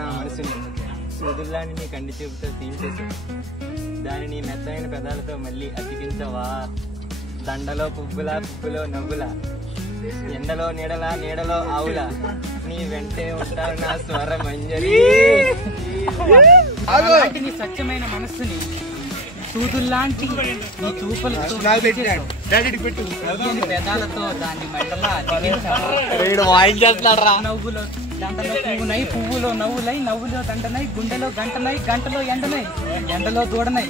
నా మనసుని సూదుల్లాని నీ కంటి చూపుతో తీల్చేసి దానిని మెత్తైన పెదాలతో మళ్ళీ అతికించవా. దండలో పువ్వులా పువ్వులో నవ్వులా ఎండలో నీడలా నీడలో ఆవులా నీ వెంటే ఉంటావు నా స్వర మంజరి. నీ స్వచ్ఛమైన మనస్సుని సూదుల్లాంటి నీ చూపులతో పెదాలతో దాన్ని మెడలా నవ్వులో దండలో పువ్వునై పువ్వులో నవ్వులై నవ్వులో దండనై గుండెలో గంటనై గంటలో ఎండనై ఎండలో దూడనై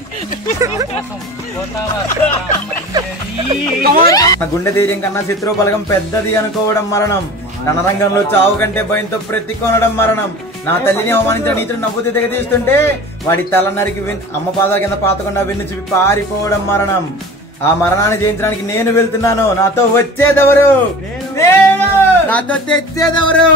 గుండె ధైర్యం కన్నా శత్రు బలగం పెద్దది అనుకోవడం మరణం. రణరంగంలో చావు కంటే భయంతో ప్రతికొనడం మరణం. నా తల్లిని అవమానించిన నీతులు నవ్వుతూ తెగదీస్తుంటే వాడి తల నరికి అమ్మ పాదాల కింద పాతకుండా వెన్ను చూపి పారిపోవడం మరణం. ఆ మరణాన్ని జయించడానికి నేను వెళ్తున్నాను. నాతో వచ్చేదెవరు? నాతో తెచ్చేదెవరు?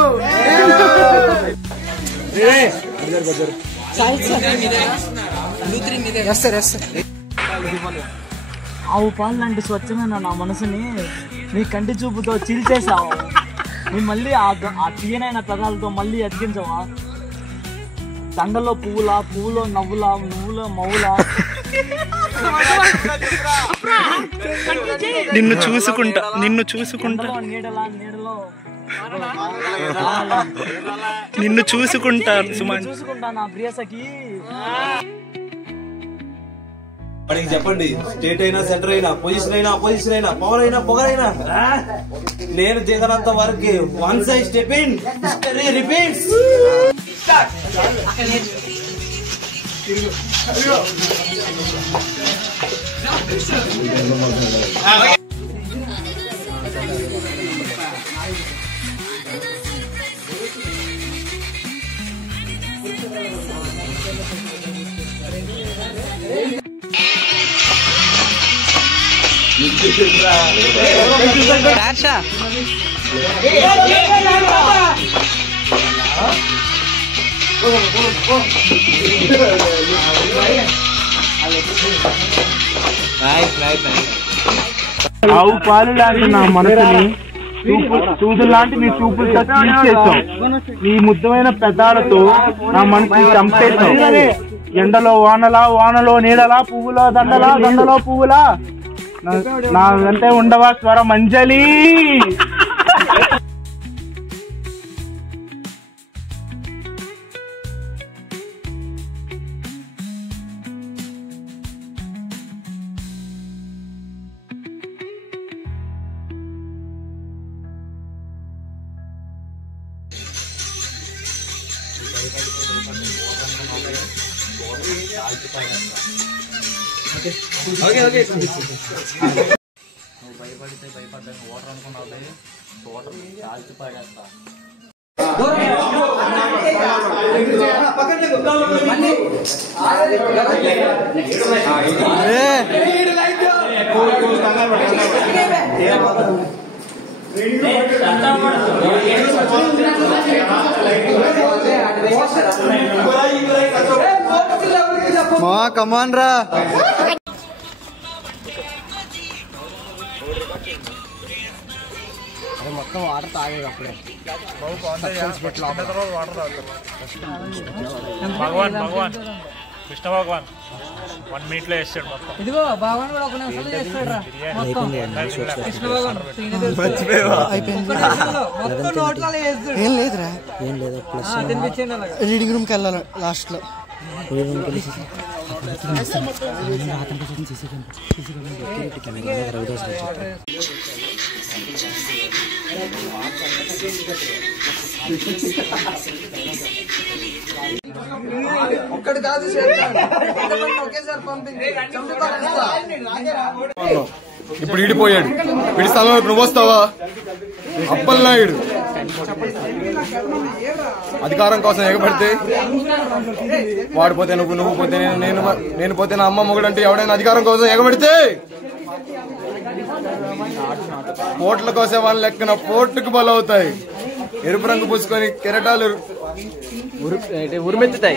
ఆవు పాలు లాంటి స్వచ్ఛమైన నా మనసుని నీ కంటి చూపుతో చీల్చేసావు. నీ మళ్ళీ ఆ తీయనైన పదాలతో మళ్ళీ అతికించవా. దండలో పువ్వులా పువ్వులో నవ్వులా నువ్వులో మవ్వులా నిన్ను చూసుకుంటా నీడలా నీడలో నిన్ను చూసుకుంటాను సుమన్. చూసుకుంటా నా ప్రియసఖి. వాడికి చెప్పండి, స్టేట్ అయినా సెంటర్ అయినా పొజిషన్ అయినా అపోజిషన్ అయినా పవర్ అయినా పొగరైనా నేను దిగనంత వరకు one side step in history repeats. ఆవు పాలు లాంటి నా మనసుని సూదులు లాంటి నీ చూపులతో తీసేసావు. నీ ముద్దమైన పెదాలతో నా మనసుని చంపేసావు. ఎండలో వానలా వానలో నీడలా పువ్వులో దండలా దండలో పువ్వులా నా వెంటే ఉండవా స్వర మంజలి. భయపడితే భయపడ్డాను ఓటర్ అనుకున్నావు ఓటర్ కాల్చి పాడేస్తా. మా కమాన్ రా. మొత్తం వాటర్ తాగేది అప్పుడే. భగవాన్ కృష్ణ భగవాన్ 1 minute లో వేస్తాడు మొత్తం. ఇదిగో భగవాన్ కూడా ఒక నిమిషంలో చేస్తాడు రా మొత్తం. కృష్ణ భగవాన్ మొత్తం నోట్లలో వేస్తాడు. ఏం లేదురా, ఏం లేదు. ప్లస్ రీడింగ్ రూమ్కి వెళ్ళాలి లాస్ట్ లో. ఒక్కడు కాదు ఒకేసారి పంపింది. ఇప్పుడు ఈడిపోయాడు. వీడి స్థలంలో నువ్వు వస్తావా? అప్పలనాయుడు అధికారం కోసం ఎగబడితే వాడు పోతే నువ్వు పోతే నేను పోతే నా అమ్మ మొగుడు అంటే ఎవడైనా అధికారం కోసం ఎగబడితే పోట్ల కోసం వాళ్ళ లెక్కన పోర్టుకు బలవుతాయి. ఎరుపు రంగు పూసుకొని కెరటాలు ఉరిమెత్తుతాయి.